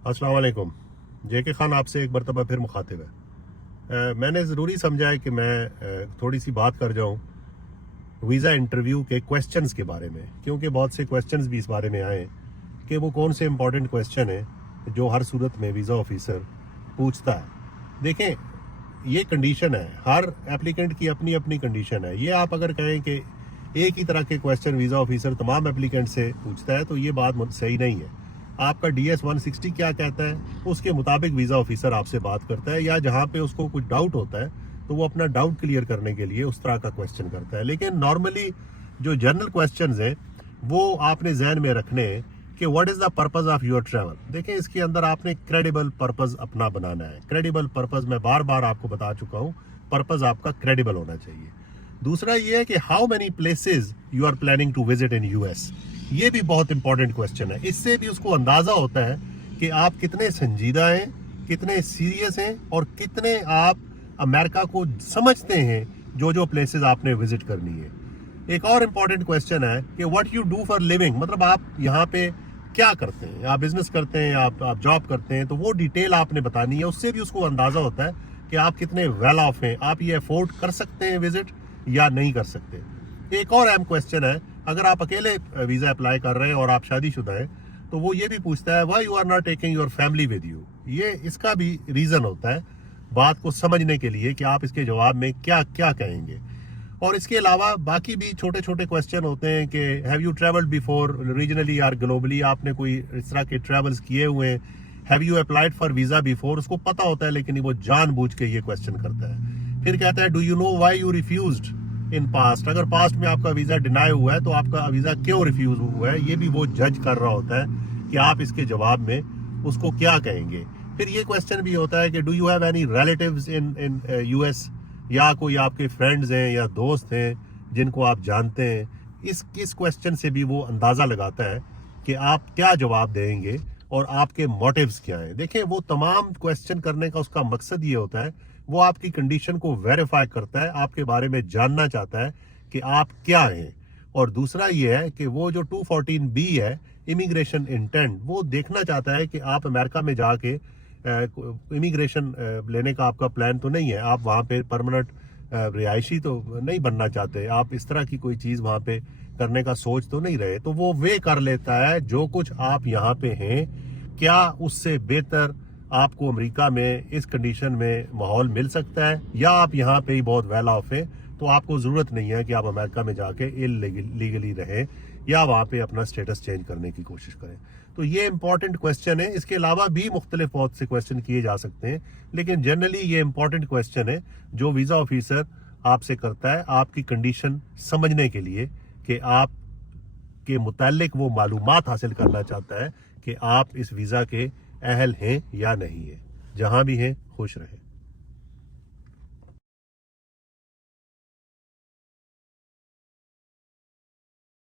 अस्सलाम वालेकुम। जेके खान आपसे एक मरतबा फिर मुखातिब है। मैंने ज़रूरी समझा है कि मैं थोड़ी सी बात कर जाऊं वीज़ा इंटरव्यू के क्वेश्चंस के बारे में, क्योंकि बहुत से क्वेश्चंस भी इस बारे में आए हैं कि वो कौन से इंपॉर्टेंट क्वेश्चन हैं जो हर सूरत में वीज़ा ऑफिसर पूछता है। देखें, ये कंडीशन है, हर एप्लीकेंट की अपनी अपनी कंडीशन है। ये आप अगर कहें कि एक ही तरह के क्वेश्चन वीज़ा ऑफिसर तमाम एप्लीकेंट से पूछता है तो ये बात सही नहीं है। आपका DS 160 क्या कहता है उसके मुताबिक वीज़ा ऑफिसर आपसे बात करता है, या जहाँ पे उसको कुछ डाउट होता है तो वो अपना डाउट क्लियर करने के लिए उस तरह का क्वेश्चन करता है। लेकिन नॉर्मली जो जनरल क्वेश्चंस हैं वो आपने जहन में रखने हैं कि what is the purpose of your travel. देखें, इसके अंदर आपने क्रेडिबल पर्पस अपना बनाना है। क्रेडिबल पर्पस मैं बार बार आपको बता चुका हूँ, पर्पस आपका क्रेडिबल होना चाहिए। दूसरा ये है कि how many places you are planning to visit in US। ये भी बहुत इंपॉर्टेंट क्वेश्चन है। इससे भी उसको अंदाजा होता है कि आप कितने संजीदा हैं, कितने सीरियस हैं और कितने आप अमेरिका को समझते हैं जो जो प्लेसेस आपने विजिट करनी है। एक और इम्पॉर्टेंट क्वेश्चन है कि what you do for living, मतलब आप यहाँ पे क्या करते हैं, आप बिजनेस करते हैं, आप जॉब करते हैं, तो वो डिटेल आपने बतानी है। उससे भी उसको अंदाजा होता है कि आप कितने वेल ऑफ हैं, आप ये अफोर्ड कर सकते हैं विजिट या नहीं कर सकते। एक और अहम क्वेश्चन है, अगर आप अकेले वीज़ा अप्लाई कर रहे हैं और आप शादीशुदा हैं तो वो ये भी पूछता है why you are not taking your family with you. ये इसका भी रीज़न होता है बात को समझने के लिए कि आप इसके जवाब में क्या क्या कहेंगे। और इसके अलावा बाकी भी छोटे छोटे क्वेश्चन होते हैं कि have you travelled before regionally और ग्लोबली, आपने कोई इस तरह के ट्रैवल्स किए हुए हैं। Have you applied for visa before, उसको पता होता है लेकिन वो जानबूझ के ये क्वेश्चन करता है। फिर कहता है do you know why you refused in past. अगर पास्ट में आपका वीज़ा डिनाई हुआ है तो आपका वीज़ा क्यों रिफ्यूज हुआ है, ये भी वो जज कर रहा होता है कि आप इसके जवाब में उसको क्या कहेंगे। फिर ये क्वेश्चन भी होता है कि do you have any relatives in US, या कोई आपके फ्रेंड्स हैं या दोस्त हैं जिनको आप जानते हैं। इस क्वेश्चन से भी वो अंदाज़ा लगाता है कि आप क्या जवाब देंगे और आपके मोटिव्स क्या हैं। देखें, वो तमाम क्वेश्चन करने का उसका मकसद ये होता है, वो आपकी कंडीशन को वेरीफाई करता है, आपके बारे में जानना चाहता है कि आप क्या हैं। और दूसरा ये है कि वो जो 214B है इमिग्रेशन इंटेंट, वो देखना चाहता है कि आप अमेरिका में जाके इमिग्रेशन लेने का आपका प्लान तो नहीं है, आप वहाँ पे परमानेंट रिहायशी तो नहीं बनना चाहते, आप इस तरह की कोई चीज़ वहाँ पे करने का सोच तो नहीं रहे। तो वो वे कर लेता है जो कुछ आप यहाँ पे हैं, क्या उससे बेहतर आपको अमेरिका में इस कंडीशन में माहौल मिल सकता है, या आप यहाँ पे ही बहुत वेल ऑफ है तो आपको ज़रूरत नहीं है कि आप अमेरिका में जाके इलीगली रहें या वहाँ पे अपना स्टेटस चेंज करने की कोशिश करें। तो ये इंपॉर्टेंट क्वेश्चन है। इसके अलावा भी मुख्तलिफ बहुत से क्वेश्चन किए जा सकते हैं, लेकिन जनरली ये इंपॉर्टेंट क्वेश्चन है जो वीज़ा ऑफिसर आपसे करता है आपकी कंडीशन समझने के लिए कि आप के मुतालिक वो मालूमात हासिल करना चाहता है कि आप इस वीज़ा के अहल हैं या नहीं है। जहां भी हैं खुश रहें।